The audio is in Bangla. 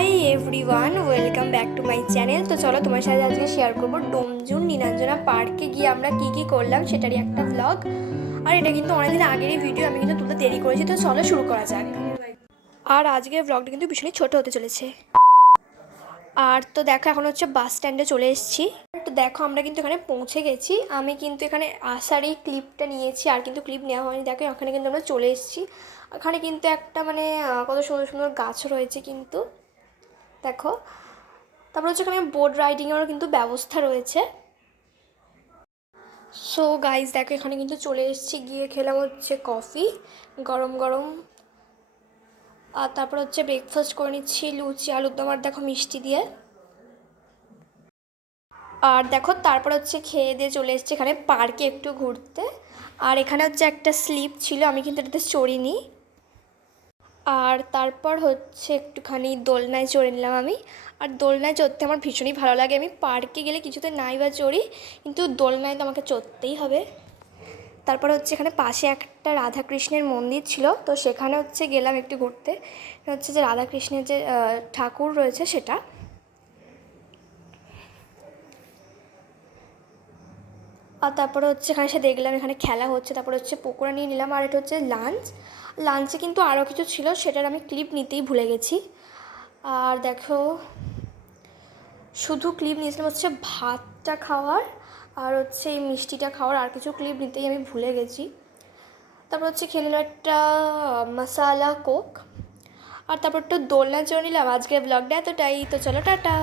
Hi everyone, welcome back to my channel. তো চলো তোমার সাথে আজকে শেয়ার করবো ডোমজুন নীলাঞ্জনা পার্কে গিয়ে আমরা কি করলাম সেটারই একটা ব্লগ। আর এটা কিন্তু অনেকদিন আগেরই ভিডিও, আমি কিন্তু তুলতে দেরি করেছি। তো চলো শুরু করা যাক। আর আজকের ব্লগটা কিন্তু ভীষণই ছোট হতে চলেছে। আর তো দেখো এখন হচ্ছে বাস স্ট্যান্ডে চলে এসেছি। তো দেখো আমরা কিন্তু এখানে পৌঁছে গেছি। আমি কিন্তু এখানে আসার এই ক্লিপটা নিয়েছি, আর কিন্তু ক্লিপ নেওয়া হয়নি। দেখো ওখানে কিন্তু আমরা চলে এসেছি। ওখানে কিন্তু একটা কত সুন্দর সুন্দর গাছ রয়েছে কিন্তু দেখো। তারপর হচ্ছে এখানে বোট রাইডিংয়েরও কিন্তু ব্যবস্থা রয়েছে। সো গাইজ দেখো এখানে কিন্তু চলে এসেছি, গিয়ে খেলাম হচ্ছে কফি গরম গরম। আর তারপর হচ্ছে ব্রেকফাস্ট করে নিচ্ছি লুচি আলুর দম আর দেখো মিষ্টি দিয়ে। আর দেখো তারপর হচ্ছে খেয়ে দিয়ে চলে এসেছি এখানে পার্কে একটু ঘুরতে। আর এখানে হচ্ছে একটা স্লিপ ছিল, আমি কিন্তু এটাতে চড়িনি। আর তারপর হচ্ছে একটুখানি দোলনায় চড়ে নিলাম আমি। আর দোলনায় চড়তে আমার ভীষণই ভালো লাগে। আমি পার্কে গেলে কিছুতে নাই বা চড়ি, কিন্তু দোলনায় তো আমাকে চড়তেই হবে। তারপর হচ্ছে এখানে পাশে একটা রাধাকৃষ্ণের মন্দির ছিল, তো সেখানে হচ্ছে গেলাম একটু ঘুরতে। হচ্ছে যে রাধাকৃষ্ণের যে ঠাকুর রয়েছে সেটা। আর তারপরে হচ্ছে এখানে এসে দেখলাম এখানে খেলা হচ্ছে। তারপরে হচ্ছে পকোড়া নিয়ে নিলাম। আর এটা হচ্ছে লাঞ্চে কিন্তু আরও কিছু ছিল, সেটার আমি ক্লিপ নিতেই ভুলে গেছি। আর দেখো শুধু ক্লিপ নিয়েছিলাম হচ্ছে ভাতটা খাওয়ার আর হচ্ছে এই মিষ্টিটা খাওয়ার, আর কিছু ক্লিপ নিতেই আমি ভুলে গেছি। তারপর হচ্ছে খেয়ে নিলাম একটা মশালা কোক। আর তারপর একটু দোলনা চড়ে নিলাম। আজকের ব্লগটা এতটাই, তো চলো টাটা।